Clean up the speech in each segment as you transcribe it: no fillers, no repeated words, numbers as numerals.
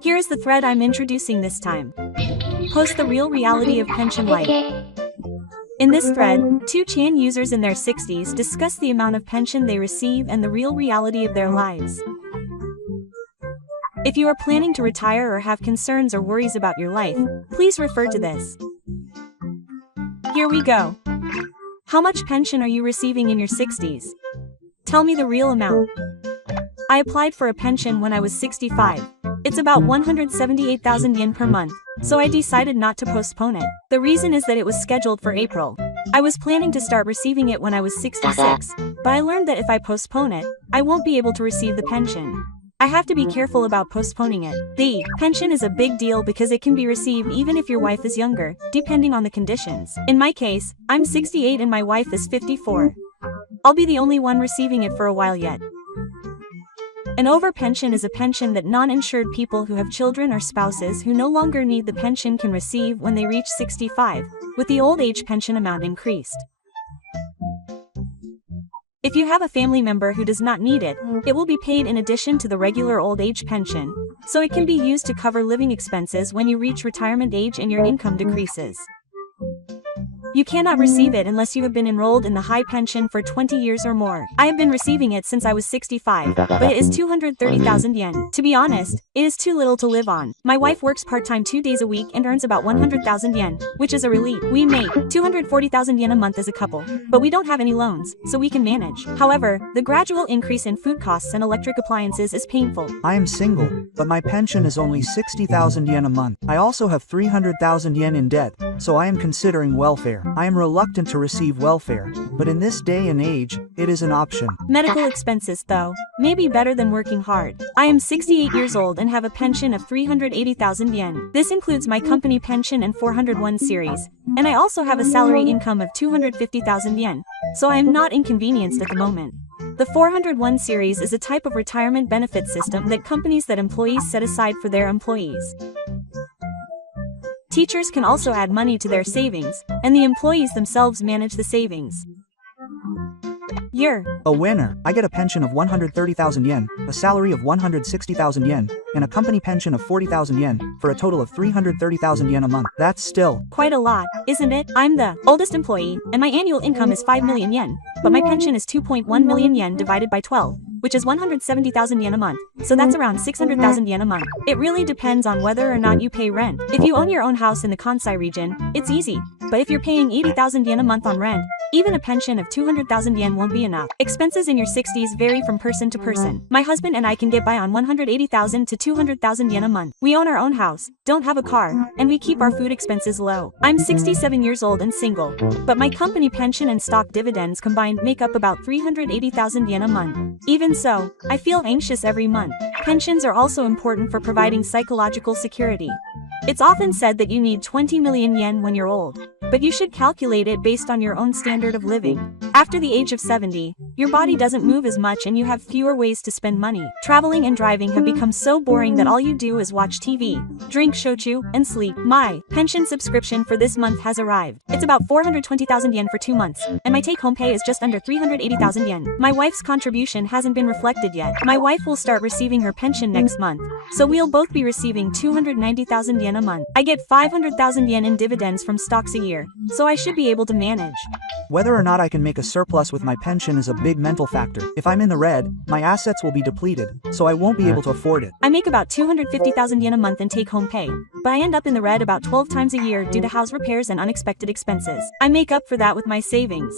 Here is the thread I'm introducing this time. Post the real reality of pension life. In this thread, 2ch users in their 60s discuss the amount of pension they receive and the real reality of their lives. If you are planning to retire or have concerns or worries about your life, please refer to this. Here we go. How much pension are you receiving in your 60s? Tell me the real amount. I applied for a pension when I was 65. It's about 178,000 yen per month, so I decided not to postpone it. The reason is that it was scheduled for April. I was planning to start receiving it when I was 66, but I learned that if I postpone it, I won't be able to receive the pension. I have to be careful about postponing it. The pension is a big deal because it can be received even if your wife is younger, depending on the conditions. In my case, I'm 68 and my wife is 54. I'll be the only one receiving it for a while yet. An overpension is a pension that non-insured people who have children or spouses who no longer need the pension can receive when they reach 65, with the old age pension amount increased. If you have a family member who does not need it, it will be paid in addition to the regular old age pension, so it can be used to cover living expenses when you reach retirement age and your income decreases. You cannot receive it unless you have been enrolled in the high pension for 20 years or more. I have been receiving it since I was 65, but it is 230,000 yen. To be honest, it is too little to live on. My wife works part-time 2 days a week and earns about 100,000 yen, which is a relief. We make 240,000 yen a month as a couple, but we don't have any loans, so we can manage. However, the gradual increase in food costs and electric appliances is painful. I am single, but my pension is only 60,000 yen a month. I also have 300,000 yen in debt, so I am considering welfare. I am reluctant to receive welfare, but in this day and age, it is an option. Medical expenses, though, may be better than working hard. I am 68 years old and have a pension of 380,000 yen. This includes my company pension and 401 series, and I also have a salary income of 250,000 yen, so I am not inconvenienced at the moment. The 401 series is a type of retirement benefit system that companies that employees set aside for their employees. Teachers can also add money to their savings, and the employees themselves manage the savings. You're a winner. I get a pension of 130,000 yen, a salary of 160,000 yen, and a company pension of 40,000 yen, for a total of 330,000 yen a month. That's still quite a lot, isn't it? I'm the oldest employee, and my annual income is 5 million yen, but my pension is 2.1 million yen divided by 12. Which is 170,000 yen a month, so that's around 600,000 yen a month. It really depends on whether or not you pay rent. If you own your own house in the Kansai region, it's easy, but if you're paying 80,000 yen a month on rent, even a pension of 200,000 yen won't be enough. Expenses in your 60s vary from person to person. My husband and I can get by on 180,000 to 200,000 yen a month. We own our own house, don't have a car, and we keep our food expenses low. I'm 67 years old and single, but my company pension and stock dividends combined make up about 380,000 yen a month. Even so, I feel anxious every month. Pensions are also important for providing psychological security. It's often said that you need 20 million yen when you're old, but you should calculate it based on your own standard of living. After the age of 70, your body doesn't move as much and you have fewer ways to spend money. Traveling and driving have become so boring that all you do is watch TV, drink shochu, and sleep. My pension subscription for this month has arrived. It's about 420,000 yen for 2 months, and my take-home pay is just under 380,000 yen. My wife's contribution hasn't been reflected yet. My wife will start receiving her pension next month, so we'll both be receiving 290,000 yen a month. I get 500,000 yen in dividends from stocks a year, so I should be able to manage. Whether or not I can make a surplus with my pension is a big mental factor. If I'm in the red, my assets will be depleted, so I won't be able to afford it. I make about 250,000 yen a month in take-home pay, but I end up in the red about 12 times a year due to house repairs and unexpected expenses. I make up for that with my savings.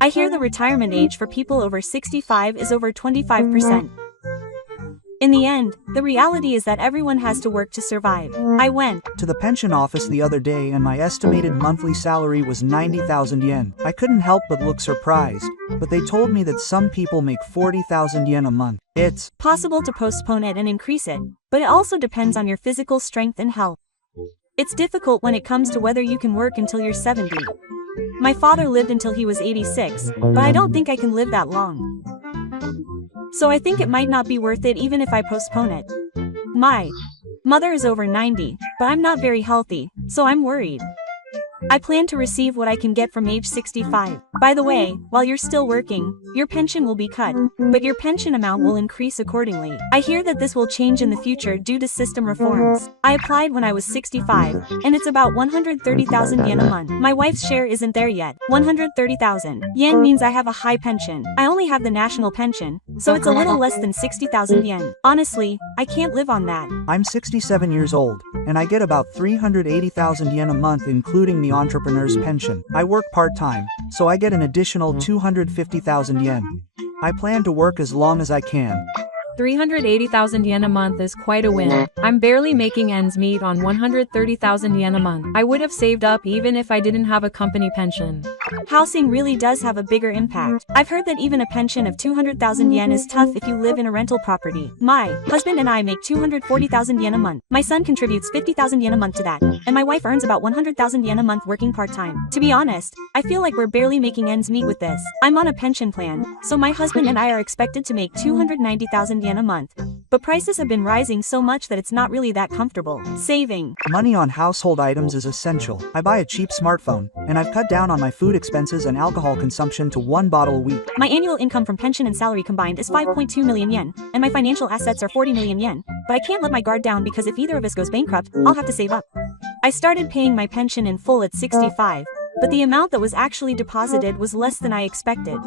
I hear the retirement age for people over 65 is over 25%. In the end, the reality is that everyone has to work to survive. I went to the pension office the other day and my estimated monthly salary was 90,000 yen. I couldn't help but look surprised, but they told me that some people make 40,000 yen a month. It's possible to postpone it and increase it, but it also depends on your physical strength and health. It's difficult when it comes to whether you can work until you're 70. My father lived until he was 86, but I don't think I can live that long. So I think it might not be worth it even if I postpone it. My mother is over 90, but I'm not very healthy, so I'm worried. I plan to receive what I can get from age 65. By the way, while you're still working, your pension will be cut, but your pension amount will increase accordingly. I hear that this will change in the future due to system reforms. I applied when I was 65, and it's about 130,000 yen a month. My wife's share isn't there yet. 130,000 yen means I have a high pension. I only have the national pension, so it's a little less than 60,000 yen. Honestly, I can't live on that. I'm 67 years old, and I get about 380,000 yen a month including the entrepreneur's pension. I work part-time, so I get an additional 250,000 yen. I plan to work as long as I can. 380,000 yen a month is quite a win. I'm barely making ends meet on 130,000 yen a month. I would have saved up even if I didn't have a company pension. Housing really does have a bigger impact. I've heard that even a pension of 200,000 yen is tough if you live in a rental property. My husband and I make 240,000 yen a month. My son contributes 50,000 yen a month to that, and my wife earns about 100,000 yen a month working part-time. To be honest, I feel like we're barely making ends meet with this. I'm on a pension plan, so my husband and I are expected to make 290,000 yen a month. But prices have been rising so much that it's not really that comfortable. Saving Money on household items is essential. I buy a cheap smartphone, and I've cut down on my food expenses and alcohol consumption to 1 bottle a week. My annual income from pension and salary combined is 5.2 million yen, and my financial assets are 40 million yen. But I can't let my guard down because if either of us goes bankrupt, I'll have to save up. I started paying my pension in full at 65, but the amount that was actually deposited was less than I expected.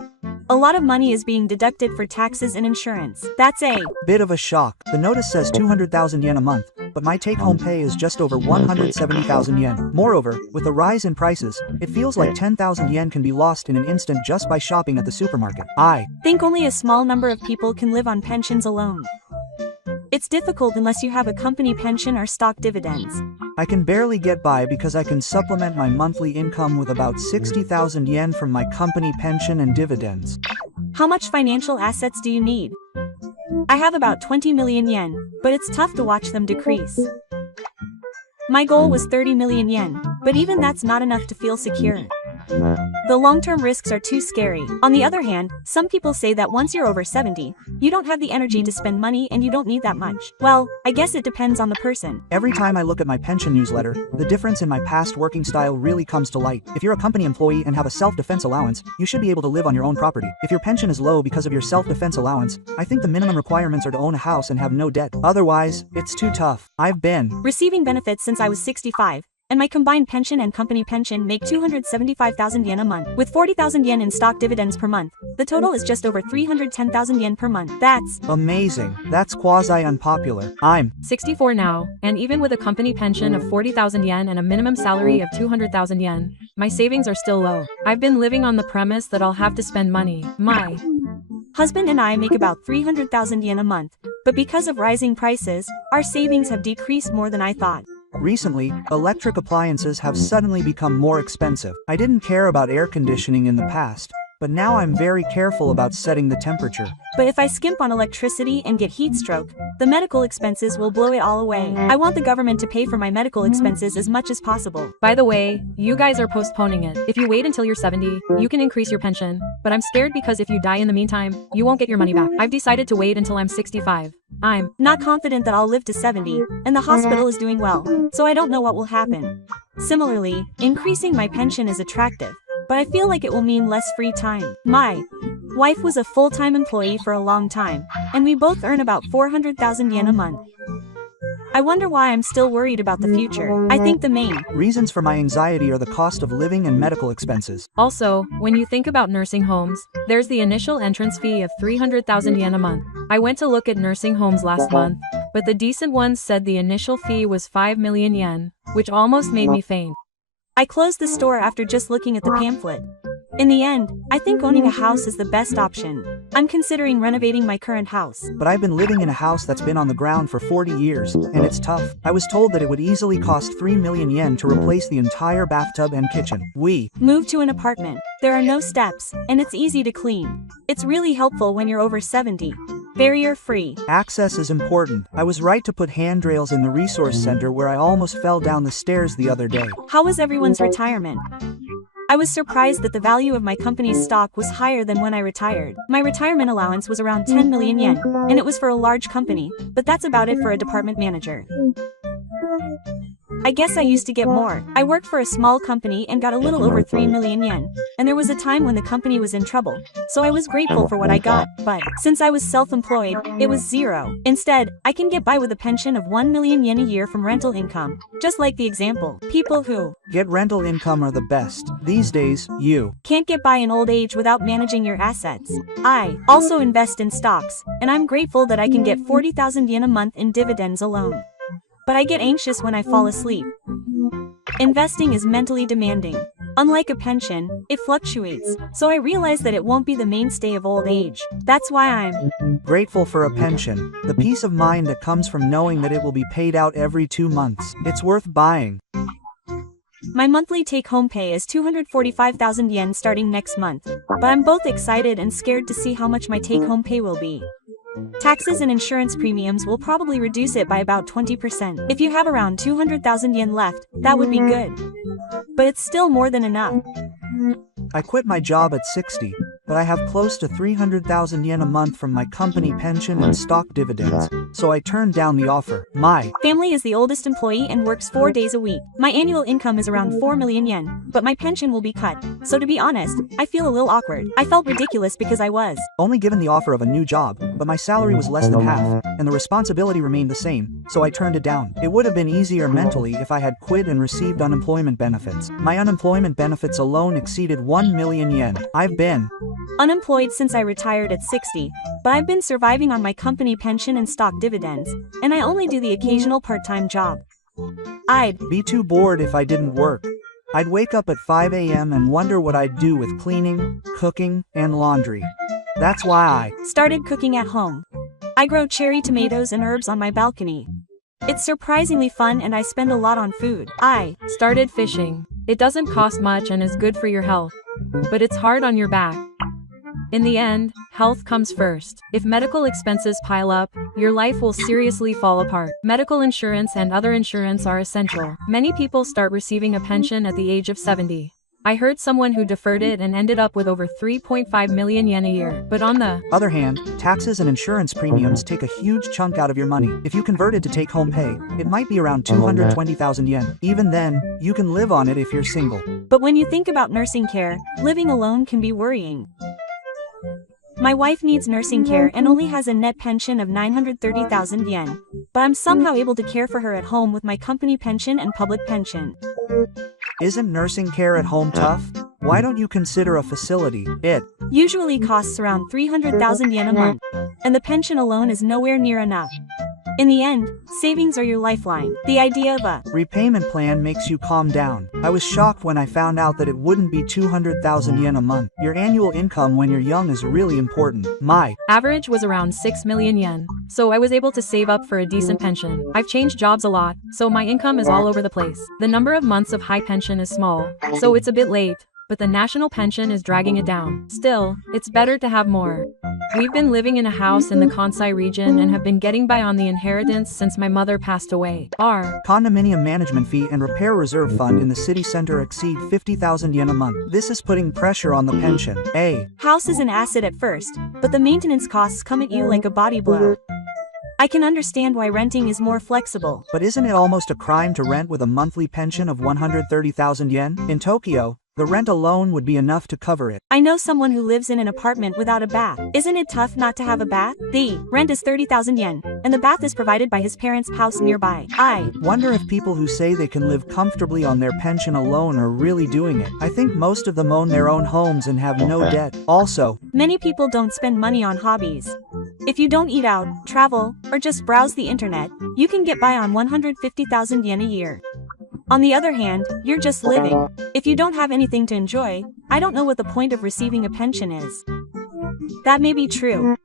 A lot of money is being deducted for taxes and insurance. That's a bit of a shock. The notice says 200,000 yen a month, but my take-home pay is just over 170,000 yen. Moreover, with the rise in prices, it feels like 10,000 yen can be lost in an instant just by shopping at the supermarket. I think only a small number of people can live on pensions alone. It's difficult unless you have a company pension or stock dividends. I can barely get by because I can supplement my monthly income with about 60,000 yen from my company pension and dividends. How much financial assets do you need? I have about 20 million yen, but it's tough to watch them decrease. My goal was 30 million yen, but even that's not enough to feel secure. The long-term risks are too scary. On the other hand, some people say that once you're over 70, you don't have the energy to spend money and you don't need that much. Well, I guess it depends on the person. Every time I look at my pension newsletter, the difference in my past working style really comes to light. If you're a company employee and have a self-defense allowance, you should be able to live on your own property. If your pension is low because of your self-defense allowance, I think the minimum requirements are to own a house and have no debt. Otherwise, it's too tough. I've been receiving benefits since I was 65. And my combined pension and company pension make 275,000 yen a month. With 40,000 yen in stock dividends per month, the total is just over 310,000 yen per month. That's amazing. That's quasi-unpopular. I'm 64 now, and even with a company pension of 40,000 yen and a minimum salary of 200,000 yen, my savings are still low. I've been living on the premise that I'll have to spend money. My husband and I make about 300,000 yen a month, but because of rising prices, our savings have decreased more than I thought. Recently, electric appliances have suddenly become more expensive. I didn't care about air conditioning in the past, but now I'm very careful about setting the temperature. But if I skimp on electricity and get heat stroke, the medical expenses will blow it all away. I want the government to pay for my medical expenses as much as possible. By the way, you guys are postponing it. If you wait until you're 70, you can increase your pension. But I'm scared because if you die in the meantime, you won't get your money back. I've decided to wait until I'm 65. I'm not confident that I'll live to 70, and the hospital is doing well, so I don't know what will happen. Similarly, increasing my pension is attractive, but I feel like it will mean less free time. My wife was a full-time employee for a long time, and we both earn about 400,000 yen a month. I wonder why I'm still worried about the future. I think the main reasons for my anxiety are the cost of living and medical expenses. Also, when you think about nursing homes, there's the initial entrance fee of 300,000 yen a month. I went to look at nursing homes last month, but the decent ones said the initial fee was 5 million yen, which almost made me faint. I closed the store after just looking at the pamphlet. In the end, I think owning a house is the best option. I'm considering renovating my current house. But I've been living in a house that's been on the ground for 40 years, and it's tough. I was told that it would easily cost 3 million yen to replace the entire bathtub and kitchen. We moved to an apartment. There are no steps, and it's easy to clean. It's really helpful when you're over 70. Barrier-free. Access is important. I was right to put handrails in the resource center where I almost fell down the stairs the other day. How was everyone's retirement? I was surprised that the value of my company's stock was higher than when I retired. My retirement allowance was around 10 million yen, and it was for a large company, but that's about it for a department manager. I guess I used to get more. I worked for a small company and got a little over 3 million yen. And there was a time when the company was in trouble. So I was grateful for what I got. But since I was self-employed, it was zero. Instead, I can get by with a pension of 1 million yen a year from rental income. Just like the example. People who Get rental income are the best. These days, you can't get by in old age without managing your assets. I also invest in stocks, and I'm grateful that I can get 40,000 yen a month in dividends alone. But I get anxious when I fall asleep. Investing is mentally demanding. Unlike a pension, it fluctuates, so I realize that it won't be the mainstay of old age. That's why I'm grateful for a pension, the peace of mind that comes from knowing that it will be paid out every 2 months. It's worth buying. My monthly take-home pay is 245,000 yen starting next month, but I'm both excited and scared to see how much my take-home pay will be. Taxes and insurance premiums will probably reduce it by about 20%. If you have around 200,000 yen left, that would be good. But it's still more than enough. I quit my job at 60, but I have close to 300,000 yen a month from my company pension and stock dividends, so I turned down the offer. My family is the oldest employee and works 4 days a week. My annual income is around 4 million yen, but my pension will be cut. So to be honest, I feel a little awkward. I felt ridiculous because I was only given the offer of a new job, but my salary was less than half, and the responsibility remained the same, so I turned it down. It would have been easier mentally if I had quit and received unemployment benefits. My unemployment benefits alone exceeded 1 million yen. I've been unemployed since I retired at 60, but I've been surviving on my company pension and stock dividends, and I only do the occasional part-time job. I'd be too bored if I didn't work. I'd wake up at 5 a.m. and wonder what I'd do with cleaning, cooking, and laundry. That's why I started cooking at home. I grow cherry tomatoes and herbs on my balcony. It's surprisingly fun and I spend a lot on food. I started fishing. It doesn't cost much and is good for your health. But it's hard on your back. In the end, health comes first. If medical expenses pile up, your life will seriously fall apart. Medical insurance and other insurance are essential. Many people start receiving a pension at the age of 70. I heard someone who deferred it and ended up with over 3.5 million yen a year. But on the other hand, taxes and insurance premiums take a huge chunk out of your money. If you convert it to take-home pay, it might be around 220,000 yen. Even then, you can live on it if you're single. But when you think about nursing care, living alone can be worrying. My wife needs nursing care and only has a net pension of 930,000 yen. But I'm somehow able to care for her at home with my company pension and public pension. Isn't nursing care at home tough? Why don't you consider a facility? It usually costs around 300,000 yen a month, and the pension alone is nowhere near enough. In the end, savings are your lifeline. The idea of a repayment plan makes you calm down. I was shocked when I found out that it wouldn't be 200,000 yen a month. Your annual income when you're young is really important. My average was around 6 million yen, so I was able to save up for a decent pension. I've changed jobs a lot, so my income is all over the place. The number of months of high pension is small, so it's a bit late, but the national pension is dragging it down. Still, it's better to have more. We've been living in a house in the Kansai region and have been getting by on the inheritance since my mother passed away. Our condominium management fee and repair reserve fund in the city center exceed 50,000 yen a month. This is putting pressure on the pension. A house is an asset at first, but the maintenance costs come at you like a body blow. I can understand why renting is more flexible. But isn't it almost a crime to rent with a monthly pension of 130,000 yen? In Tokyo, the rent alone would be enough to cover it. I know someone who lives in an apartment without a bath. Isn't it tough not to have a bath? The rent is 30,000 yen, and the bath is provided by his parents' house nearby. I wonder if people who say they can live comfortably on their pension alone are really doing it. I think most of them own their own homes and have no debt. Also, many people don't spend money on hobbies. If you don't eat out, travel, or just browse the internet, you can get by on 150,000 yen a year. On the other hand, you're just living. If you don't have anything to enjoy, I don't know what the point of receiving a pension is. That may be true.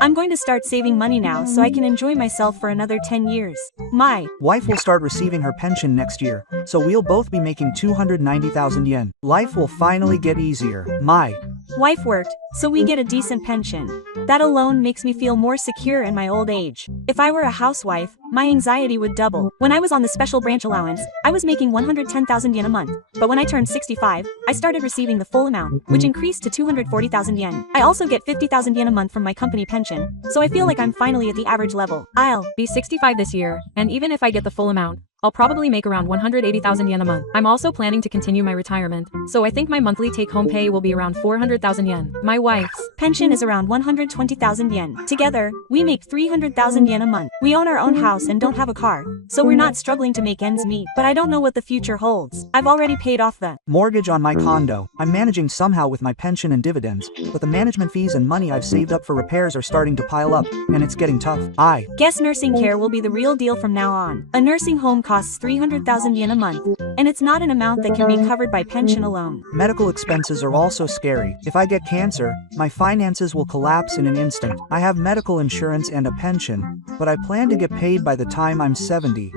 I'm going to start saving money now so I can enjoy myself for another 10 years. My wife will start receiving her pension next year, so we'll both be making 290,000 yen. Life will finally get easier. My wife worked, so we get a decent pension. That alone makes me feel more secure in my old age. If I were a housewife, my anxiety would double. When I was on the special branch allowance, I was making 110,000 yen a month. But when I turned 65, I started receiving the full amount, which increased to 240,000 yen. I also get 50,000 yen a month from my company pension, so I feel like I'm finally at the average level. I'll be 65 this year, and even if I get the full amount, I'll probably make around 180,000 yen a month. I'm also planning to continue my retirement, so I think my monthly take-home pay will be around 400,000 yen. My wife's pension is around 120,000 yen. Together, we make 300,000 yen a month. We own our own house and don't have a car, so we're not struggling to make ends meet. But I don't know what the future holds. I've already paid off the mortgage on my condo. I'm managing somehow with my pension and dividends, but the management fees and money I've saved up for repairs are starting to pile up, and it's getting tough. I guess nursing care will be the real deal from now on. A nursing home costs 300,000 yen a month, and it's not an amount that can be covered by pension alone. Medical expenses are also scary. If I get cancer, my finances will collapse in an instant. I have medical insurance and a pension, but I plan to get paid by the time I'm 70.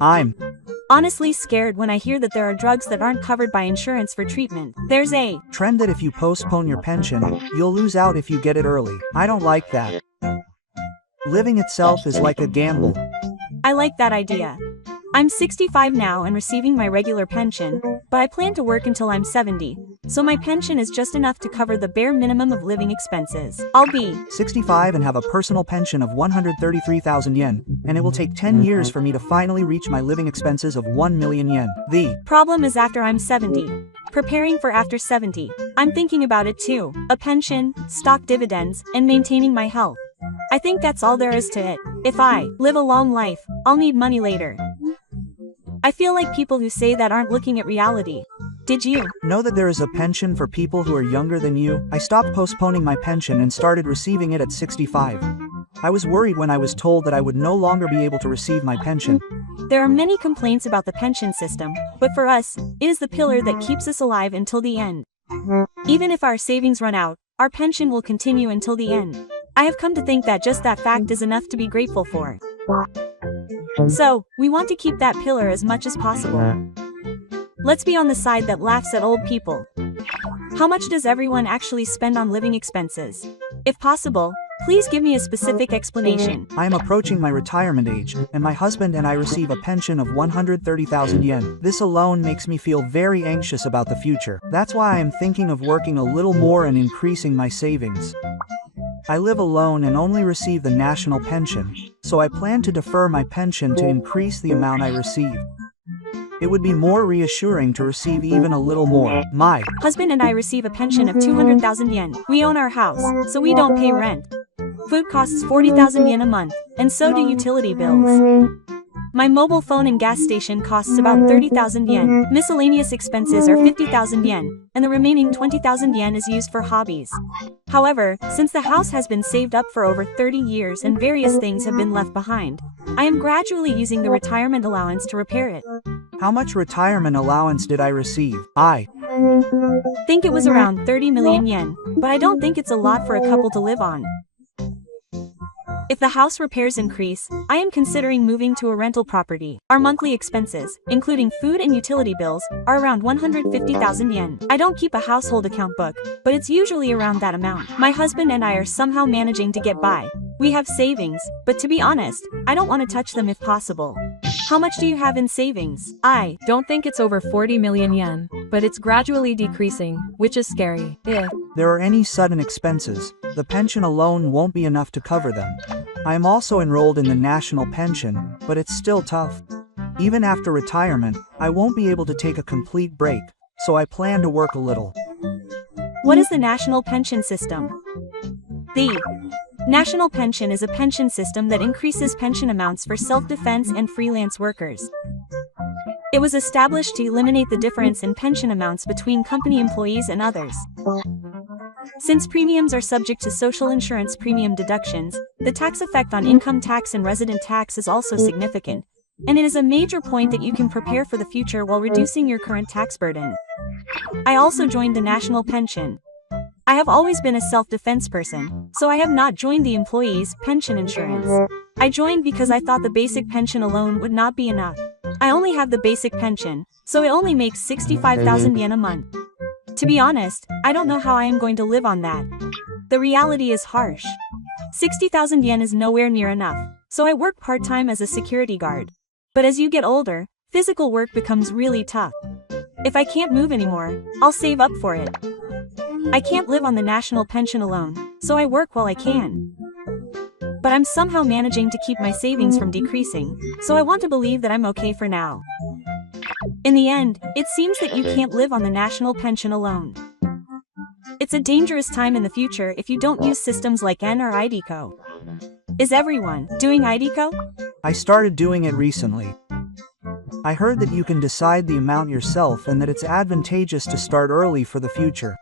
I'm honestly scared when I hear that there are drugs that aren't covered by insurance for treatment. There's a trend that if you postpone your pension, you'll lose out if you get it early. I don't like that. Living itself is like a gamble. I like that idea. I'm 65 now and receiving my regular pension, but I plan to work until I'm 70, so my pension is just enough to cover the bare minimum of living expenses. I'll be 65 and have a personal pension of 133,000 yen, and it will take 10 years for me to finally reach my living expenses of 1 million yen. The problem is after I'm 70. Preparing for after 70. I'm thinking about it too. A pension, stock dividends, and maintaining my health. I think that's all there is to it. If I live a long life, I'll need money later. I feel like people who say that aren't looking at reality. Did you know that there is a pension for people who are younger than you? I stopped postponing my pension and started receiving it at 65. I was worried when I was told that I would no longer be able to receive my pension. There are many complaints about the pension system, but for us, it is the pillar that keeps us alive until the end. Even if our savings run out, our pension will continue until the end. I have come to think that just that fact is enough to be grateful for. So, we want to keep that pillar as much as possible. Let's be on the side that laughs at old people. How much does everyone actually spend on living expenses? If possible, please give me a specific explanation. I am approaching my retirement age, and my husband and I receive a pension of 130,000 yen. This alone makes me feel very anxious about the future. That's why I am thinking of working a little more and increasing my savings. I live alone and only receive the national pension, so I plan to defer my pension to increase the amount I receive. It would be more reassuring to receive even a little more. My husband and I receive a pension of 200,000 yen. We own our house, so we don't pay rent. Food costs 40,000 yen a month, and so do utility bills. My mobile phone and gas station costs about 30,000 yen. Miscellaneous expenses are 50,000 yen, and the remaining 20,000 yen is used for hobbies. However, since the house has been saved up for over 30 years and various things have been left behind, I am gradually using the retirement allowance to repair it. How much retirement allowance did I receive? I think it was around 30 million yen, but I don't think it's a lot for a couple to live on. If the house repairs increase, I am considering moving to a rental property. Our monthly expenses, including food and utility bills, are around 150,000 yen. I don't keep a household account book, but it's usually around that amount. My husband and I are somehow managing to get by. We have savings, but to be honest, I don't want to touch them if possible. How much do you have in savings? I don't think it's over 40 million yen, but it's gradually decreasing, which is scary. If there are any sudden expenses, the pension alone won't be enough to cover them. I am also enrolled in the national pension, but it's still tough. Even after retirement, I won't be able to take a complete break, so I plan to work a little. What is the national pension system? The national pension is a pension system that increases pension amounts for self-defense and freelance workers. It was established to eliminate the difference in pension amounts between company employees and others. Since premiums are subject to social insurance premium deductions, the tax effect on income tax and resident tax is also significant, and it is a major point that you can prepare for the future while reducing your current tax burden. I also joined the national pension. I have always been a self-defense person, so I have not joined the employees' pension insurance. I joined because I thought the basic pension alone would not be enough. I only have the basic pension, so it only makes 65,000 yen a month. To be honest, I don't know how I am going to live on that. The reality is harsh. 60,000 yen is nowhere near enough, so I work part-time as a security guard. But as you get older, physical work becomes really tough. If I can't move anymore, I'll save up for it. I can't live on the national pension alone, so I work while I can. but I'm somehow managing to keep my savings from decreasing, so I want to believe that I'm okay for now. In the end, it seems that you can't live on the national pension alone. It's a dangerous time in the future if you don't use systems like N or IDCO. Is everyone doing IDCO? I started doing it recently. I heard that you can decide the amount yourself and that it's advantageous to start early for the future.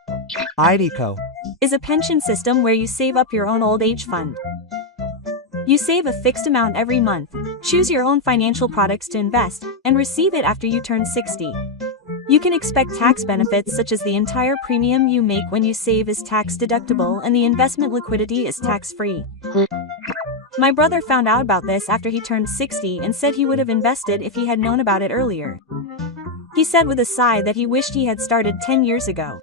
IDCO is a pension system where you save up your own old age fund. You save a fixed amount every month, choose your own financial products to invest, and receive it after you turn 60. You can expect tax benefits such as the entire premium you make when you save is tax deductible and the investment liquidity is tax-free. My brother found out about this after he turned 60 and said he would have invested if he had known about it earlier. He said with a sigh that he wished he had started 10 years ago.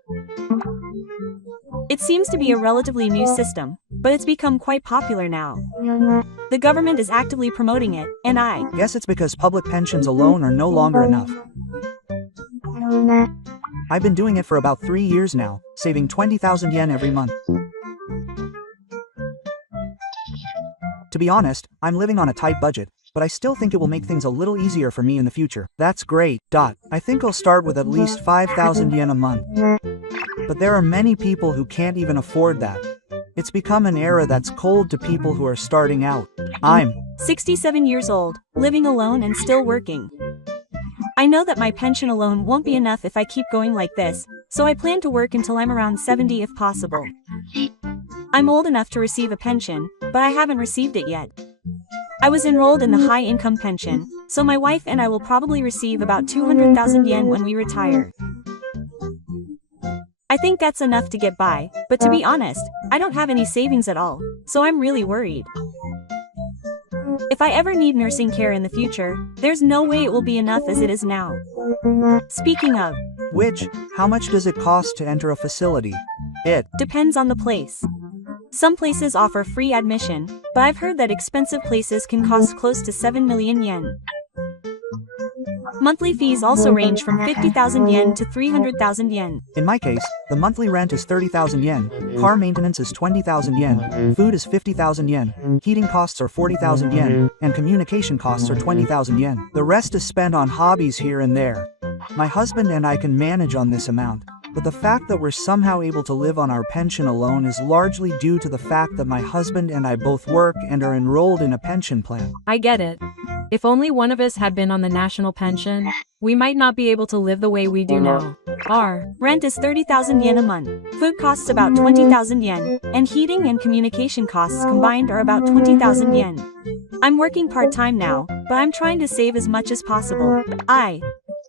It seems to be a relatively new system, but it's become quite popular now. The government is actively promoting it, and I guess it's because public pensions alone are no longer enough. I've been doing it for about 3 years now, saving 20,000 yen every month. To be honest, I'm living on a tight budget, but I still think it will make things a little easier for me in the future. That's great. I think I'll start with at least 5,000 yen a month. But there are many people who can't even afford that. It's become an era that's cold to people who are starting out. I'm 67 years old, living alone and still working. I know that my pension alone won't be enough if I keep going like this, so I plan to work until I'm around 70 if possible. I'm old enough to receive a pension, but I haven't received it yet. I was enrolled in the high-income pension, so my wife and I will probably receive about 200,000 yen when we retire. I think that's enough to get by, but to be honest, I don't have any savings at all, so I'm really worried. If I ever need nursing care in the future, there's no way it will be enough as it is now. Speaking of which, how much does it cost to enter a facility? It depends on the place. Some places offer free admission, but I've heard that expensive places can cost close to 7 million yen. Monthly fees also range from 50,000 yen to 300,000 yen. In my case, the monthly rent is 30,000 yen, car maintenance is 20,000 yen, food is 50,000 yen, heating costs are 40,000 yen, and communication costs are 20,000 yen. The rest is spent on hobbies here and there. My husband and I can manage on this amount, but the fact that we're somehow able to live on our pension alone is largely due to the fact that my husband and I both work and are enrolled in a pension plan. I get it. If only one of us had been on the national pension, we might not be able to live the way we do now. Our rent is 30,000 yen a month, food costs about 20,000 yen, and heating and communication costs combined are about 20,000 yen. I'm working part-time now, but I'm trying to save as much as possible. I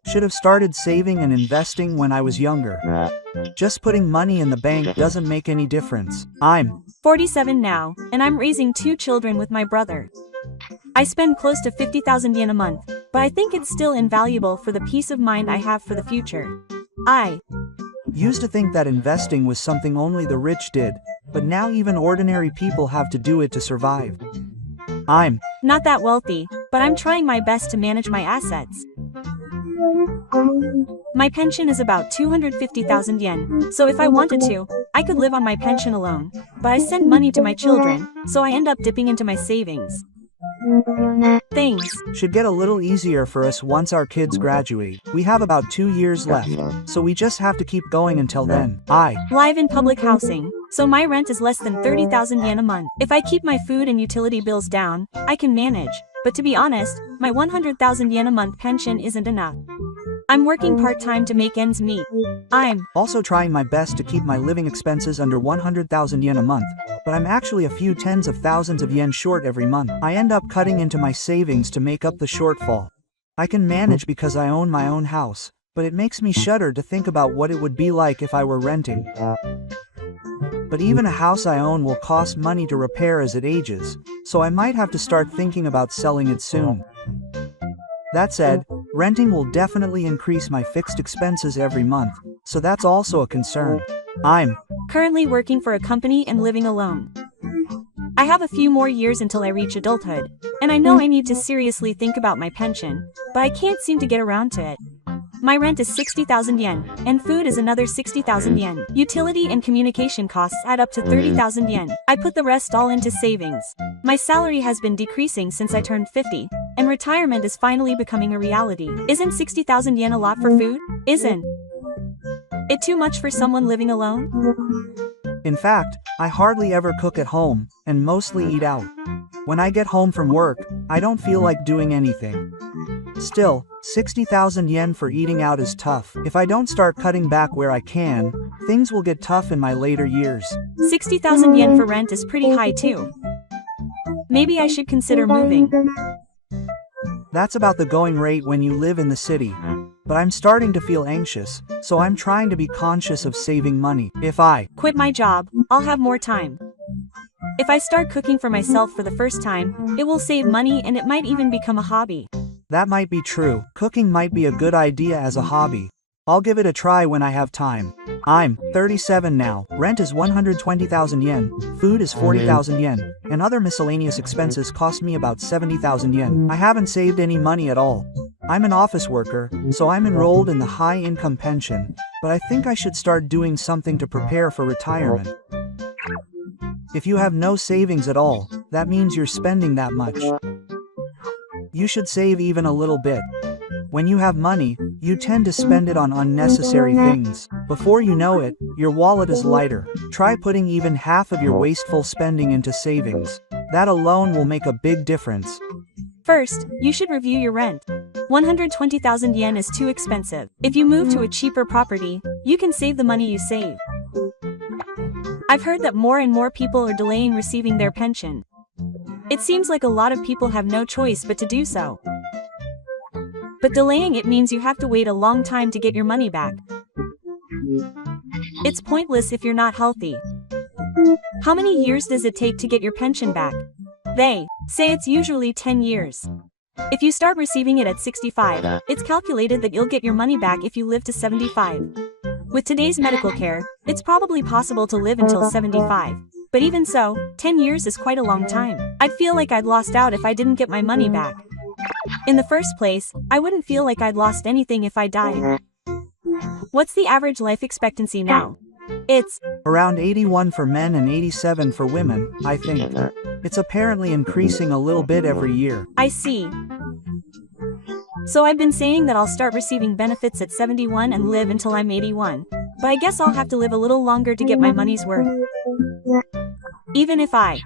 should have started saving and investing when I was younger. Just putting money in the bank doesn't make any difference. I'm 47 now, and I'm raising 2 children with my brother. I spend close to 50,000 yen a month, but I think it's still invaluable for the peace of mind I have for the future. I used to think that investing was something only the rich did, but now even ordinary people have to do it to survive. I'm not that wealthy, but I'm trying my best to manage my assets. My pension is about 250,000 yen, so if I wanted to, I could live on my pension alone, but I send money to my children, so I end up dipping into my savings. Things should get a little easier for us once our kids graduate. We have about 2 years left, so we just have to keep going until then. I live in public housing, so my rent is less than 30,000 yen a month. If I keep my food and utility bills down, I can manage, but to be honest, my 100,000 yen a month pension isn't enough. I'm working part-time to make ends meet. I'm also trying my best to keep my living expenses under 100,000 yen a month, but I'm actually a few tens of thousands of yen short every month. I end up cutting into my savings to make up the shortfall. I can manage because I own my own house, but it makes me shudder to think about what it would be like if I were renting. But even a house I own will cost money to repair as it ages, so I might have to start thinking about selling it soon. That said, renting will definitely increase my fixed expenses every month, so that's also a concern. I'm currently working for a company and living alone. I have a few more years until I reach adulthood, and I know I need to seriously think about my pension, but I can't seem to get around to it. My rent is 60,000 yen, and food is another 60,000 yen. Utility and communication costs add up to 30,000 yen. I put the rest all into savings. My salary has been decreasing since I turned 50, and retirement is finally becoming a reality. Isn't 60,000 yen a lot for food? Isn't it too much for someone living alone? In fact, I hardly ever cook at home, and mostly eat out. When I get home from work, I don't feel like doing anything. Still, 60,000 yen for eating out is tough. If I don't start cutting back where I can, things will get tough in my later years. 60,000 yen for rent is pretty high too. Maybe I should consider moving. That's about the going rate when you live in the city. But I'm starting to feel anxious, so I'm trying to be conscious of saving money. If I quit my job, I'll have more time. If I start cooking for myself for the first time, it will save money and it might even become a hobby. That might be true. Cooking might be a good idea as a hobby. I'll give it a try when I have time. I'm 37 now. Rent is 120,000 yen, food is 40,000 yen, and other miscellaneous expenses cost me about 70,000 yen. I haven't saved any money at all. I'm an office worker, so I'm enrolled in the high-income pension, but I think I should start doing something to prepare for retirement. If you have no savings at all, that means you're spending that much. You should save even a little bit. When you have money, you tend to spend it on unnecessary things. Before you know it, your wallet is lighter. Try putting even half of your wasteful spending into savings. That alone will make a big difference. First, you should review your rent. 120,000 yen is too expensive. If you move to a cheaper property, you can save the money you save. I've heard that more and more people are delaying receiving their pension. It seems like a lot of people have no choice but to do so. But delaying it means you have to wait a long time to get your money back. It's pointless if you're not healthy. How many years does it take to get your pension back? They say it's usually 10 years. If you start receiving it at 65, it's calculated that you'll get your money back if you live to 75. With today's medical care, it's probably possible to live until 75. But even so, 10 years is quite a long time. I'd feel like I'd lost out if I didn't get my money back. In the first place, I wouldn't feel like I'd lost anything if I died. What's the average life expectancy now? It's around 81 for men and 87 for women, I think. It's apparently increasing a little bit every year. I see. So I've been saying that I'll start receiving benefits at 71 and live until I'm 81. But I guess I'll have to live a little longer to get my money's worth. Even if I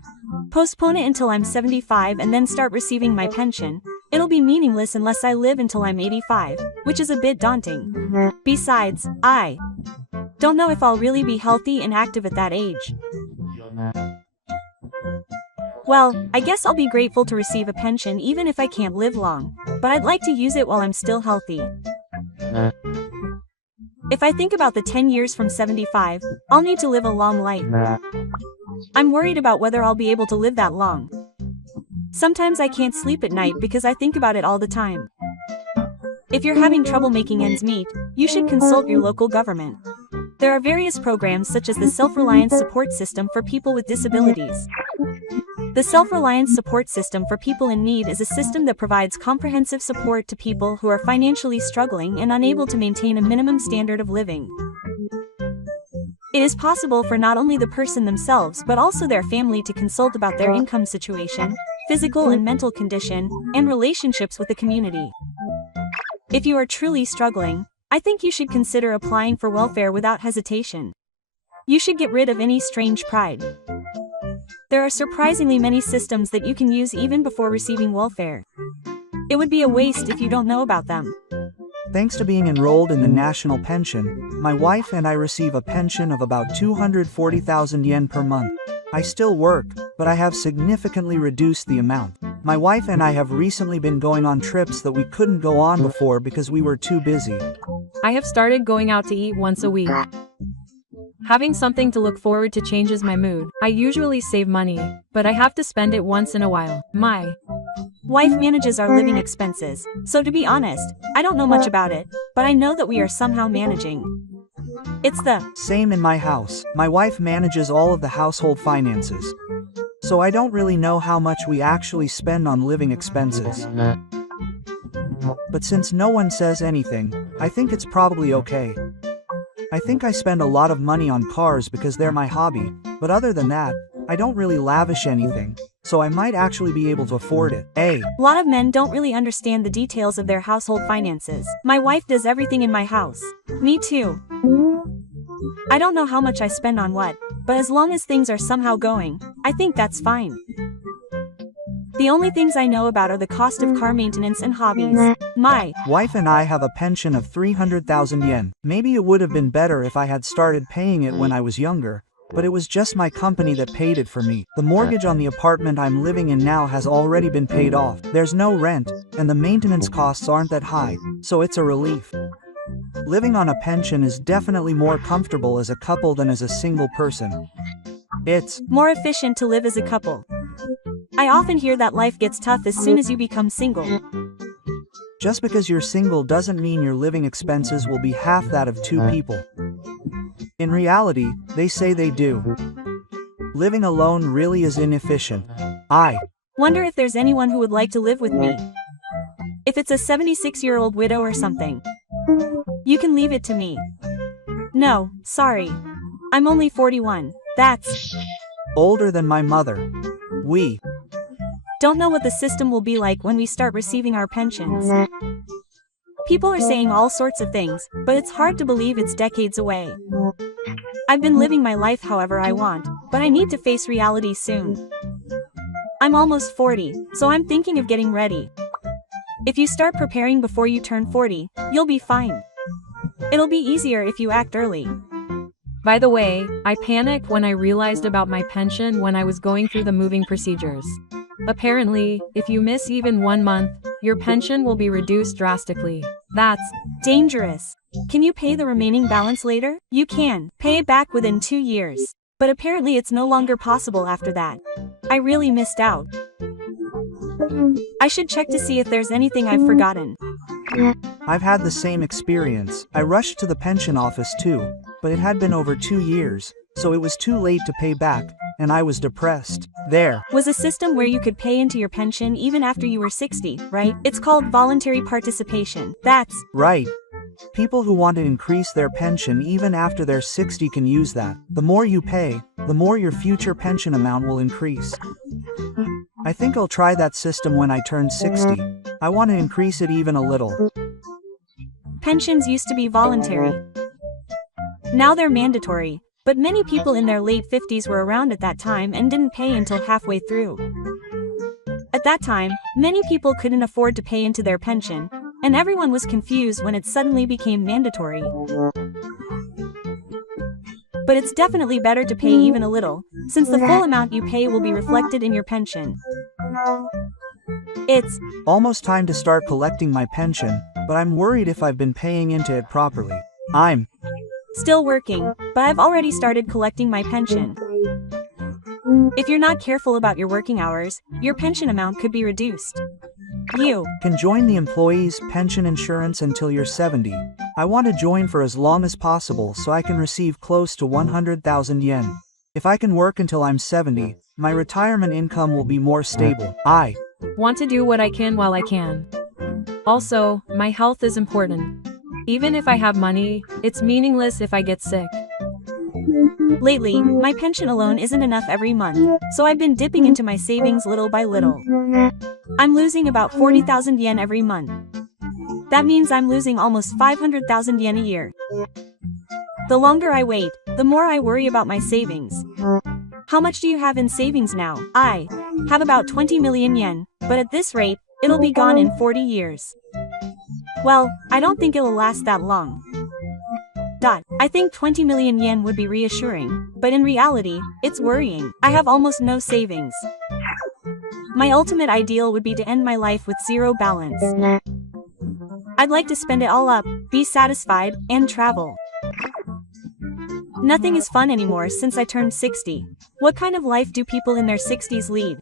postpone it until I'm 75 and then start receiving my pension, it'll be meaningless unless I live until I'm 85, which is a bit daunting. Besides, I don't know if I'll really be healthy and active at that age. Well, I guess I'll be grateful to receive a pension even if I can't live long, but I'd like to use it while I'm still healthy. If I think about the 10 years from 75, I'll need to live a long life. I'm worried about whether I'll be able to live that long. Sometimes I can't sleep at night because I think about it all the time. If you're having trouble making ends meet, you should consult your local government. There are various programs such as the Self-Reliance Support System for People with Disabilities. The Self-Reliance Support System for People in Need is a system that provides comprehensive support to people who are financially struggling and unable to maintain a minimum standard of living. It is possible for not only the person themselves but also their family to consult about their income situation, physical and mental condition, and relationships with the community. If you are truly struggling, I think you should consider applying for welfare without hesitation. You should get rid of any strange pride. There are surprisingly many systems that you can use even before receiving welfare. It would be a waste if you don't know about them. Thanks to being enrolled in the national pension, my wife and I receive a pension of about 240,000 yen per month. I still work, but I have significantly reduced the amount. My wife and I have recently been going on trips that we couldn't go on before because we were too busy. I have started going out to eat once a week. Having something to look forward to changes my mood. I usually save money, but I have to spend it once in a while. My wife manages our living expenses, so to be honest, I don't know much about it, but I know that we are somehow managing. It's the same in my house. My wife manages all of the household finances. So I don't really know how much we actually spend on living expenses. But since no one says anything, I think it's probably okay. I think I spend a lot of money on cars because they're my hobby, but other than that, I don't really lavish anything, so I might actually be able to afford it. A lot of men don't really understand the details of their household finances. My wife does everything in my house. Me too. I don't know how much I spend on what, but as long as things are somehow going, I think that's fine. The only things I know about are the cost of car maintenance and hobbies. My wife and I have a pension of 300,000 yen. Maybe it would have been better if I had started paying it when I was younger, but it was just my company that paid it for me. The mortgage on the apartment I'm living in now has already been paid off. There's no rent, and the maintenance costs aren't that high, so it's a relief. Living on a pension is definitely more comfortable as a couple than as a single person. It's more efficient to live as a couple. I often hear that life gets tough as soon as you become single. Just because you're single doesn't mean your living expenses will be half that of two people. In reality, they say they do. Living alone really is inefficient. I wonder if there's anyone who would like to live with me. If it's a 76-year-old widow or something, you can leave it to me. No, sorry. I'm only 41. That's older than my mother. We don't know what the system will be like when we start receiving our pensions. People are saying all sorts of things, but it's hard to believe it's decades away. I've been living my life however I want, but I need to face reality soon. I'm almost 40, so I'm thinking of getting ready. If you start preparing before you turn 40, you'll be fine. It'll be easier if you act early. By the way, I panicked when I realized about my pension when I was going through the moving procedures. Apparently, if you miss even 1 month, your pension will be reduced drastically. That's dangerous. Can you pay the remaining balance later? You can. Pay it back within 2 years. But apparently it's no longer possible after that. I really missed out. I should check to see if there's anything I've forgotten. I've had the same experience. I rushed to the pension office too, but it had been over 2 years, so it was too late to pay back, and I was depressed. There was a system where you could pay into your pension even after you were 60, right? It's called voluntary participation. That's right. People who want to increase their pension even after they're 60 can use that. The more you pay, the more your future pension amount will increase. I think I'll try that system when I turn 60. I want to increase it even a little. Pensions used to be voluntary. Now they're mandatory, but many people in their late 50s were around at that time and didn't pay until halfway through. At that time, many people couldn't afford to pay into their pension, and everyone was confused when it suddenly became mandatory. But it's definitely better to pay even a little, since the full amount you pay will be reflected in your pension. It's almost time to start collecting my pension, but I'm worried if I've been paying into it properly. I'm still working, but I've already started collecting my pension. If you're not careful about your working hours, your pension amount could be reduced. You can join the employee's pension insurance until you're 70. I want to join for as long as possible so I can receive close to 100,000 yen. If I can work until I'm 70, my retirement income will be more stable. I want to do what I can while I can. Also, my health is important. Even if I have money, it's meaningless if I get sick. Lately, my pension alone isn't enough every month, so I've been dipping into my savings little by little. I'm losing about 40,000 yen every month. That means I'm losing almost 500,000 yen a year. The longer I wait, the more I worry about my savings. How much do you have in savings now? I have about 20 million yen, but at this rate, it'll be gone in 40 years. Well, I don't think it'll last that long. I think 20 million yen would be reassuring, but in reality, it's worrying. I have almost no savings. My ultimate ideal would be to end my life with zero balance. I'd like to spend it all up, be satisfied, and travel. Nothing is fun anymore since I turned 60. What kind of life do people in their 60s lead?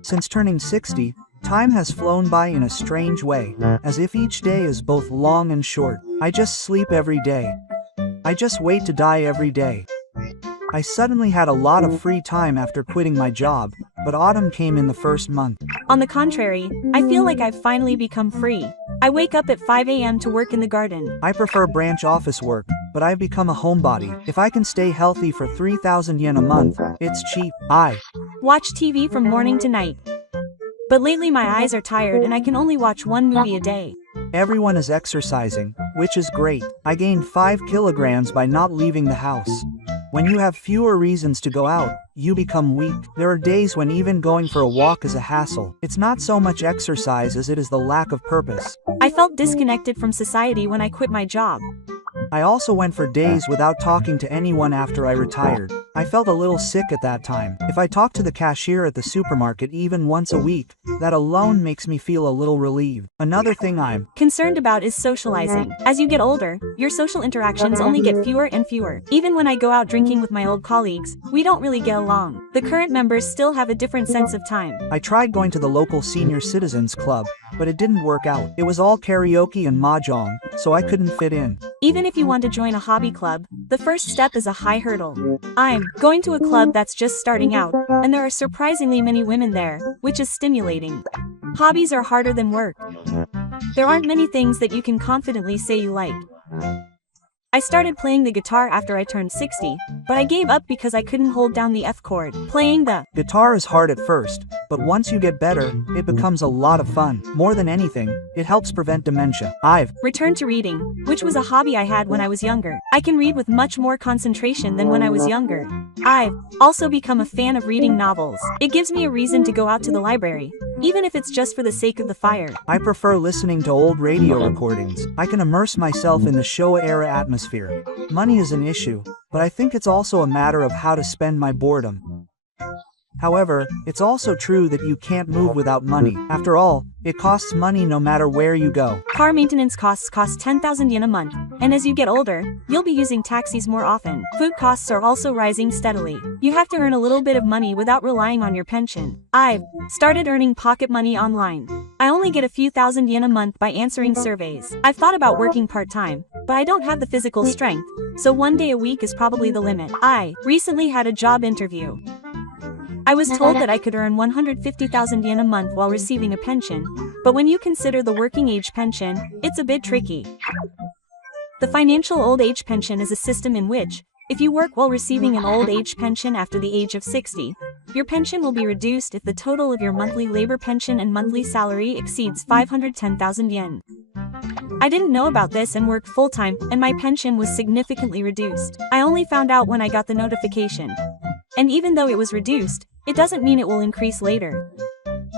Since turning 60, time has flown by in a strange way, as if each day is both long and short. I just sleep every day. I just wait to die every day. I suddenly had a lot of free time after quitting my job, but autumn came in the first month. On the contrary, I feel like I've finally become free. I wake up at 5 a.m. to work in the garden. I prefer branch office work, but I've become a homebody. If I can stay healthy for 3,000 yen a month, it's cheap. I Watch TV from morning to night. But lately my eyes are tired and I can only watch one movie a day. Everyone is exercising, which is great. I gained 5 kilograms by not leaving the house. When you have fewer reasons to go out, you become weak. There are days when even going for a walk is a hassle. It's not so much exercise as it is the lack of purpose. I felt disconnected from society when I quit my job. I also went for days without talking to anyone after I retired. I felt a little sick at that time. If I talk to the cashier at the supermarket even once a week, that alone makes me feel a little relieved. Another thing I'm Concerned about is socializing. As you get older, your social interactions only get fewer and fewer. Even when I go out drinking with my old colleagues, we don't really get along. The current members still have a different sense of time. I tried going to the local senior citizens club, but it didn't work out. It was all karaoke and mahjong, so I couldn't fit in. Even if you want to join a hobby club, the first step is a high hurdle. I'm going to a club that's just starting out, and there are surprisingly many women there, which is stimulating. Hobbies are harder than work. There aren't many things that you can confidently say you like. I started playing the guitar after I turned 60, but I gave up because I couldn't hold down the F chord. Playing the Guitar is hard at first, but once you get better, it becomes a lot of fun. More than anything, it helps prevent dementia. I've returned to reading, which was a hobby I had when I was younger. I can read with much more concentration than when I was younger. I've also become a fan of reading novels. It gives me a reason to go out to the library, even if it's just for the sake of the fire. I prefer listening to old radio recordings. I can immerse myself in the Showa-era atmosphere. Money is an issue, but I think it's also a matter of how to spend my boredom. However, it's also true that you can't move without money. After all, it costs money no matter where you go. Car maintenance costs cost 10,000 yen a month, and as you get older, you'll be using taxis more often. Food costs are also rising steadily. You have to earn a little bit of money without relying on your pension. I've started earning pocket money online. I only get a few thousand yen a month by answering surveys. I've thought about working part-time, but I don't have the physical strength, so one day a week is probably the limit. I recently had a job interview. I was told that I could earn 150,000 yen a month while receiving a pension, but when you consider the working age pension, it's a bit tricky. The financial old age pension is a system in which, if you work while receiving an old age pension after the age of 60, your pension will be reduced if the total of your monthly labor pension and monthly salary exceeds 510,000 yen. I didn't know about this and worked full-time, and my pension was significantly reduced. I only found out when I got the notification. And even though it was reduced, it doesn't mean it will increase later.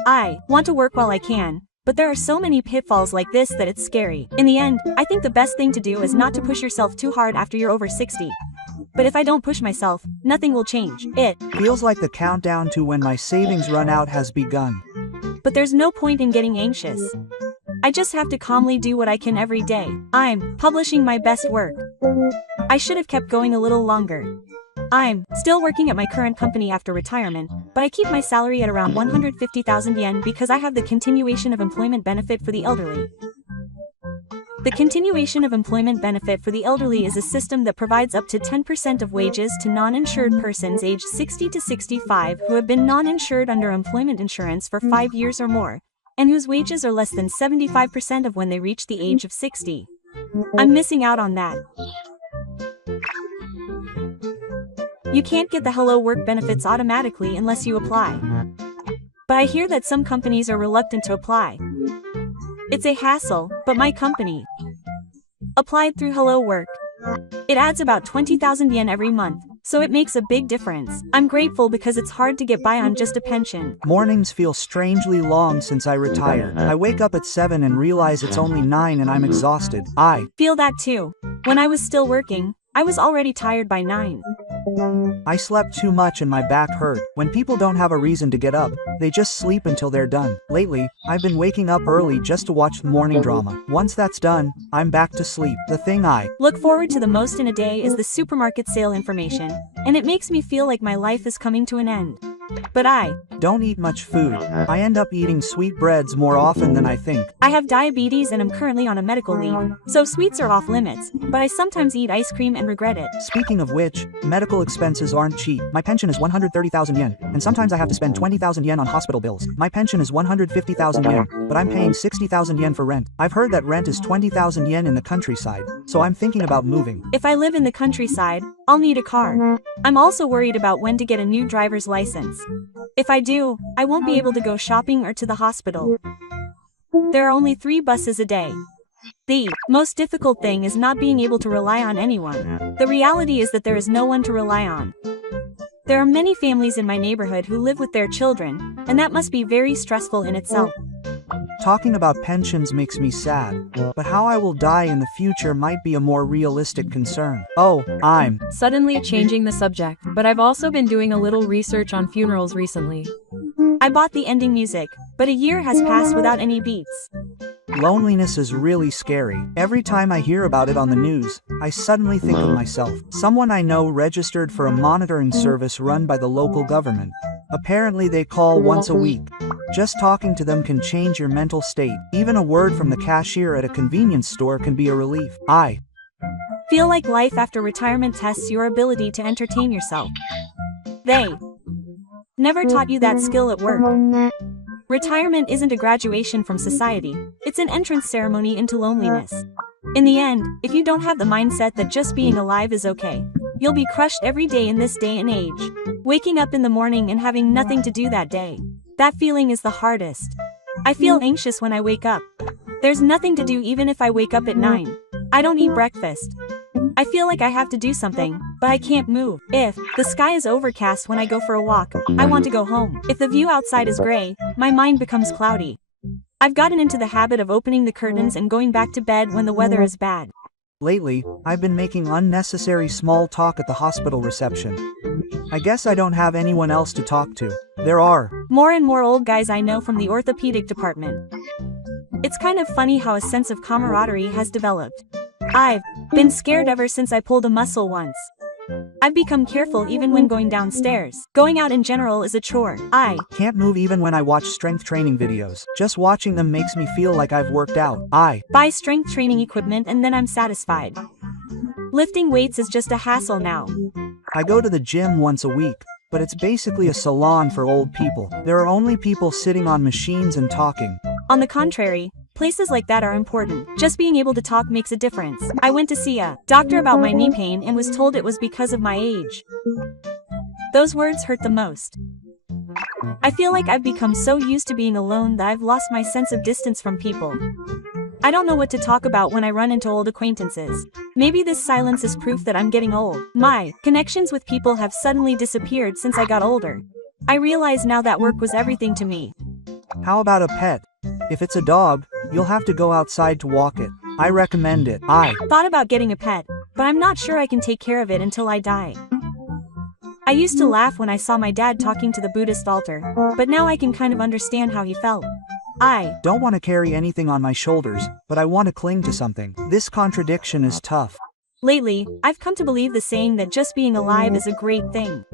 I want to work while I can, but there are so many pitfalls like this that it's scary. In the end, I think the best thing to do is not to push yourself too hard after you're over 60. But if I don't push myself, nothing will change. It feels like the countdown to when my savings run out has begun. But there's no point in getting anxious. I just have to calmly do what I can every day. I'm publishing my best work. I should have kept going a little longer. I'm still working at my current company after retirement, but I keep my salary at around 150,000 yen because I have the continuation of employment benefit for the elderly. The continuation of employment benefit for the elderly is a system that provides up to 10% of wages to non-insured persons aged 60 to 65 who have been non-insured under employment insurance for 5 years or more, and whose wages are less than 75% of when they reach the age of 60. I'm missing out on that. You can't get the Hello Work benefits automatically unless you apply. But I hear that some companies are reluctant to apply. It's a hassle, but my company applied through Hello Work. It adds about 20,000 yen every month, so it makes a big difference. I'm grateful because it's hard to get by on just a pension. Mornings feel strangely long since I retired. I wake up at 7 and realize it's only 9 and I'm exhausted. I feel that too. When I was still working, I was already tired by 9. I slept too much and my back hurt. When people don't have a reason to get up, they just sleep until they're done. Lately, I've been waking up early just to watch the morning drama. Once that's done, I'm back to sleep. The thing I look forward to the most in a day is the supermarket sale information, and it makes me feel like my life is coming to an end. But I don't eat much food. I end up eating sweetbreads more often than I think. I have diabetes and am currently on a medical leave, so sweets are off limits, but I sometimes eat ice cream and regret it. Speaking of which, medical expenses aren't cheap. My pension is 130,000 yen, and sometimes I have to spend 20,000 yen on hospital bills. My pension is 150,000 yen, but I'm paying 60,000 yen for rent. I've heard that rent is 20,000 yen in the countryside, so I'm thinking about moving. If I live in the countryside, I'll need a car. I'm also worried about when to get a new driver's license. If I do, I won't be able to go shopping or to the hospital. There are only 3 buses a day. The most difficult thing is not being able to rely on anyone. The reality is that there is no one to rely on. There are many families in my neighborhood who live with their children, and that must be very stressful in itself. Talking about pensions makes me sad, but how I will die in the future might be a more realistic concern. Oh, I'm Suddenly changing the subject, but I've also been doing a little research on funerals recently. I bought the ending music, but a year has passed without any beats. Loneliness is really scary. Every time I hear about it on the news, I suddenly think of myself. Someone I know registered for a monitoring service run by the local government. Apparently they call once a week. Just talking to them can change your mental state. Even a word from the cashier at a convenience store can be a relief. I feel like life after retirement tests your ability to entertain yourself. They never taught you that skill at work. Retirement isn't a graduation from society, it's an entrance ceremony into loneliness. In the end, if you don't have the mindset that just being alive is okay, you'll be crushed every day in this day and age. Waking up in the morning and having nothing to do that day. That feeling is the hardest. I feel anxious when I wake up. There's nothing to do even if I wake up at 9. I don't eat breakfast. I feel like I have to do something, but I can't move. If the sky is overcast when I go for a walk, I want to go home. If the view outside is gray, my mind becomes cloudy. I've gotten into the habit of opening the curtains and going back to bed when the weather is bad. Lately, I've been making unnecessary small talk at the hospital reception. I guess I don't have anyone else to talk to. There are more and more old guys I know from the orthopedic department. It's kind of funny how a sense of camaraderie has developed. I've been scared ever since I pulled a muscle once. I've become careful even when going downstairs. Going out in general is a chore. I can't move even when I watch strength training videos. Just watching them makes me feel like I've worked out. I buy strength training equipment and then I'm satisfied. Lifting weights is just a hassle now. I go to the gym once a week, but it's basically a salon for old people. There are only people sitting on machines and talking. On the contrary, places like that are important. Just being able to talk makes a difference. I went to see a doctor about my knee pain and was told it was because of my age. Those words hurt the most. I feel like I've become so used to being alone that I've lost my sense of distance from people. I don't know what to talk about when I run into old acquaintances. Maybe this silence is proof that I'm getting old. My connections with people have suddenly disappeared since I got older. I realize now that work was everything to me. How about a pet? If it's a dog, you'll have to go outside to walk it. I recommend it. I thought about getting a pet, but I'm not sure I can take care of it until I die. I used to laugh when I saw my dad talking to the Buddhist altar, but now I can kind of understand how he felt. I don't want to carry anything on my shoulders, but I want to cling to something. This contradiction is tough. Lately, I've come to believe the saying that just being alive is a great thing.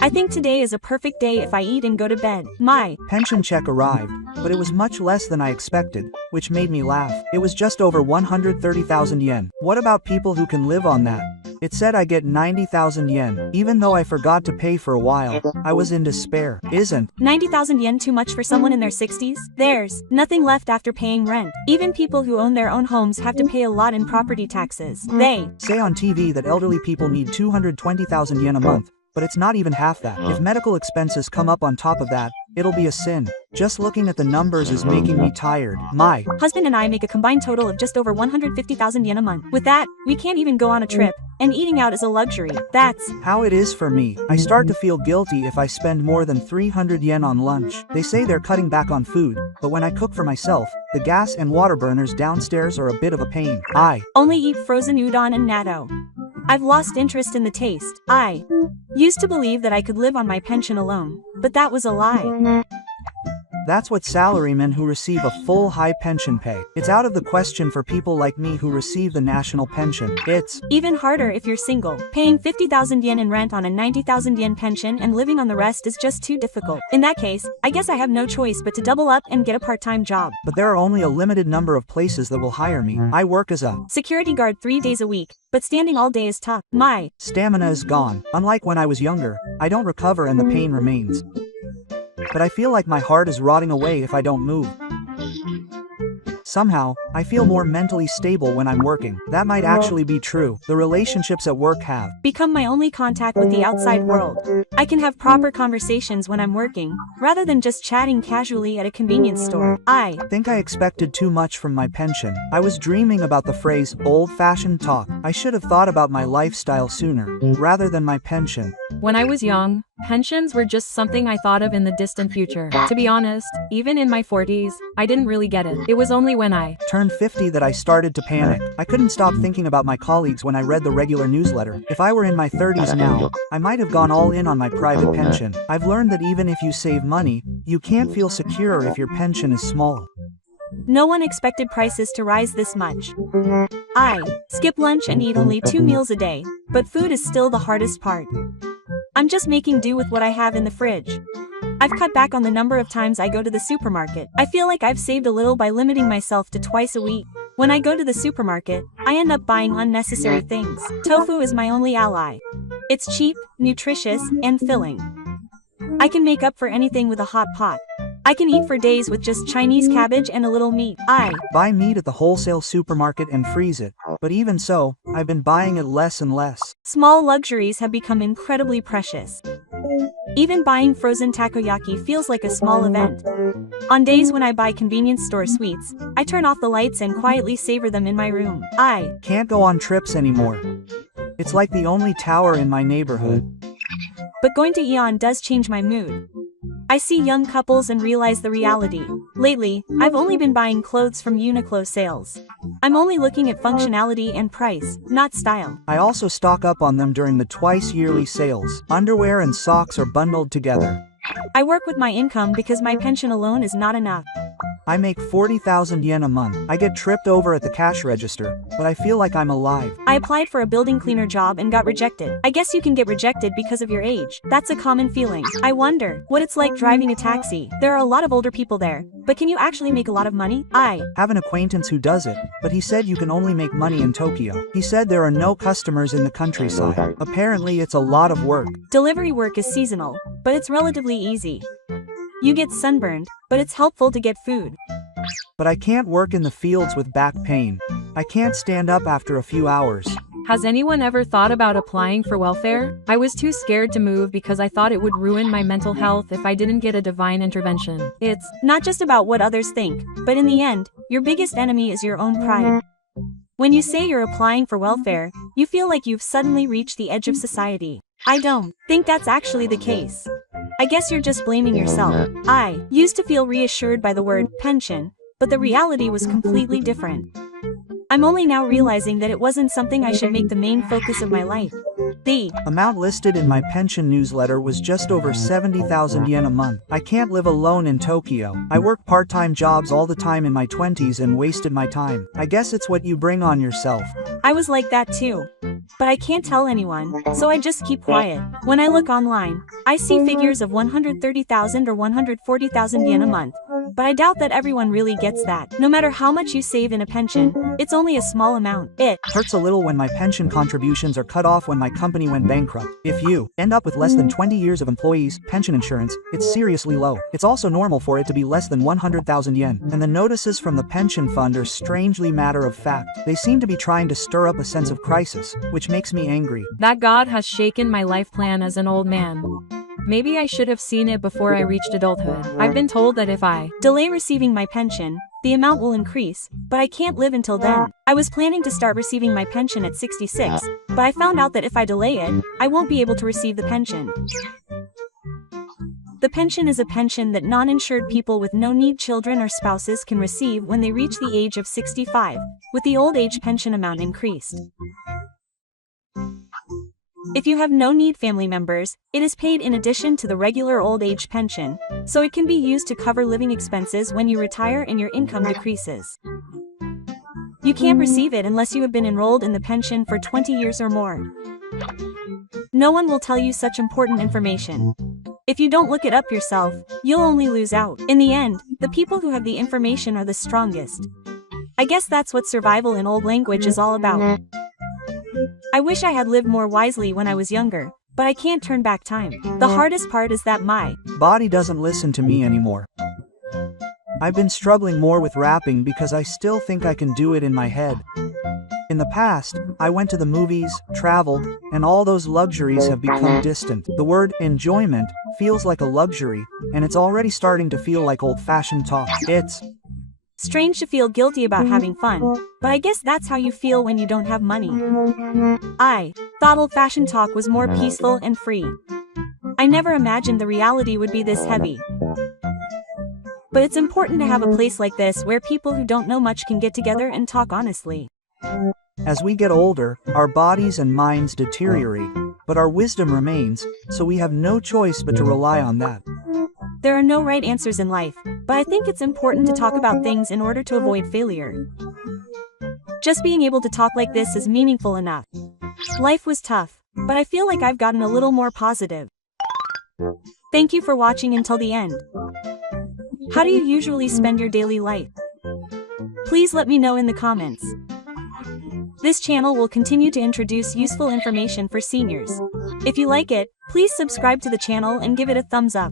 I think today is a perfect day if I eat and go to bed. My pension check arrived, but it was much less than I expected, which made me laugh. It was just over 130,000 yen. What about people who can live on that? It said I get 90,000 yen. Even though I forgot to pay for a while, I was in despair. Isn't 90,000 yen too much for someone in their 60s? There's nothing left after paying rent. Even people who own their own homes have to pay a lot in property taxes. They say on TV that elderly people need 220,000 yen a month. But it's not even half that. If medical expenses come up on top of that, it'll be a sin. Just looking at the numbers is making me tired. My husband and I make a combined total of just over 150,000 yen a month. With that, we can't even go on a trip, and eating out is a luxury. That's how it is for me. I start to feel guilty if I spend more than 300 yen on lunch. They say they're cutting back on food, but when I cook for myself, the gas and water burners downstairs are a bit of a pain. I only eat frozen udon and natto. I've lost interest in the taste. I used to believe that I could live on my pension alone, but that was a lie. That's what salarymen who receive a full high pension pay. It's out of the question for people like me who receive the national pension. It's even harder if you're single. Paying 50,000 yen in rent on a 90,000 yen pension and living on the rest is just too difficult. In that case, I guess I have no choice but to double up and get a part-time job. But there are only a limited number of places that will hire me. I work as a security guard 3 days a week, but standing all day is tough. My stamina is gone. Unlike when I was younger, I don't recover and the pain remains. But I feel like my heart is rotting away if I don't move. Somehow, I feel more mentally stable when I'm working. That might actually be true. The relationships at work have become my only contact with the outside world. I can have proper conversations when I'm working, rather than just chatting casually at a convenience store. I think I expected too much from my pension. I was dreaming about the phrase, old-fashioned talk. I should have thought about my lifestyle sooner, rather than my pension. When I was young, pensions were just something I thought of in the distant future. To be honest, even in my 40s, I didn't really get it. It was only when I turned 50 that I started to panic. I couldn't stop thinking about my colleagues when I read the regular newsletter. If I were in my 30s now, I might have gone all in on my private pension. I've learned that even if you save money, you can't feel secure if your pension is small. No one expected prices to rise this much. I skip lunch and eat only 2 meals a day, but food is still the hardest part. I'm just making do with what I have in the fridge. I've cut back on the number of times I go to the supermarket. I feel like I've saved a little by limiting myself to twice a week. When I go to the supermarket, I end up buying unnecessary things. Tofu is my only ally. It's cheap, nutritious, and filling. I can make up for anything with a hot pot. I can eat for days with just Chinese cabbage and a little meat. I buy meat at the wholesale supermarket and freeze it. But even so, I've been buying it less and less. Small luxuries have become incredibly precious. Even buying frozen takoyaki feels like a small event. On days when I buy convenience store sweets, I turn off the lights and quietly savor them in my room. I can't go on trips anymore. It's like the only tower in my neighborhood. But going to Aeon does change my mood. I see young couples and realize the reality. Lately, I've only been buying clothes from Uniqlo sales. I'm only looking at functionality and price, not style. I also stock up on them during the twice-yearly sales. Underwear and socks are bundled together. I work with my income because my pension alone is not enough. I make 40,000 yen a month. I get tripped over at the cash register, but I feel like I'm alive. I applied for a building cleaner job and got rejected. I guess you can get rejected because of your age. That's a common feeling. I wonder what it's like driving a taxi. There are a lot of older people there, but can you actually make a lot of money? I have an acquaintance who does it, but he said you can only make money in Tokyo. He said there are no customers in the countryside. Apparently it's a lot of work. Delivery work is seasonal, but it's relatively easy. You get sunburned, but it's helpful to get food. But I can't work in the fields with back pain. I can't stand up after a few hours. Has anyone ever thought about applying for welfare? I was too scared to move because I thought it would ruin my mental health if I didn't get a divine intervention. It's not just about what others think, but in the end, your biggest enemy is your own pride. When you say you're applying for welfare, you feel like you've suddenly reached the edge of society. I don't think that's actually the case. I guess you're just blaming yourself. I used to feel reassured by the word pension, but the reality was completely different. I'm only now realizing that it wasn't something I should make the main focus of my life. The amount listed in my pension newsletter was just over 70,000 yen a month. I can't live alone in Tokyo. I work part-time jobs all the time in my 20s and wasted my time. I guess it's what you bring on yourself. I was like that too. But I can't tell anyone, so I just keep quiet. When I look online, I see figures of 130,000 or 140,000 yen a month. But I doubt that everyone really gets that. No matter how much you save in a pension, it's only a small amount. It hurts a little when my pension contributions are cut off when my company went bankrupt. If you end up with less than 20 years of employees' pension insurance, it's seriously low. It's also normal for it to be less than 100,000 yen. And the notices from the pension fund are strangely matter of fact. They seem to be trying to stir up a sense of crisis, which makes me angry. That God has shaken my life plan as an old man. Maybe I should have seen it before I reached adulthood. I've been told that if I delay receiving my pension, the amount will increase, but I can't live until then. I was planning to start receiving my pension at 66, but I found out that if I delay it, I won't be able to receive the pension. The pension is a pension that non-insured people with no-need children or spouses can receive when they reach the age of 65, with the old age pension amount increased. If you have no-need family members, it is paid in addition to the regular old age pension, so it can be used to cover living expenses when you retire and your income decreases. You can't receive it unless you have been enrolled in the pension for 20 years or more. No one will tell you such important information. If you don't look it up yourself, you'll only lose out. In the end, the people who have the information are the strongest. I guess that's what survival in old language is all about. I wish I had lived more wisely when I was younger, but I can't turn back time. The hardest part is that my body doesn't listen to me anymore. I've been struggling more with rapping because I still think I can do it in my head. In the past, I went to the movies, traveled, and all those luxuries have become distant. The word enjoyment feels like a luxury, and it's already starting to feel like old-fashioned talk. It's strange to feel guilty about having fun, but I guess that's how you feel when you don't have money. I thought old-fashioned talk was more peaceful and free. I never imagined the reality would be this heavy. But it's important to have a place like this where people who don't know much can get together and talk honestly. As we get older, our bodies and minds deteriorate, but our wisdom remains, so we have no choice but to rely on that. There are no right answers in life, but I think it's important to talk about things in order to avoid failure. Just being able to talk like this is meaningful enough. Life was tough, but I feel like I've gotten a little more positive. Thank you for watching until the end. How do you usually spend your daily life? Please let me know in the comments. This channel will continue to introduce useful information for seniors. If you like it, please subscribe to the channel and give it a thumbs up.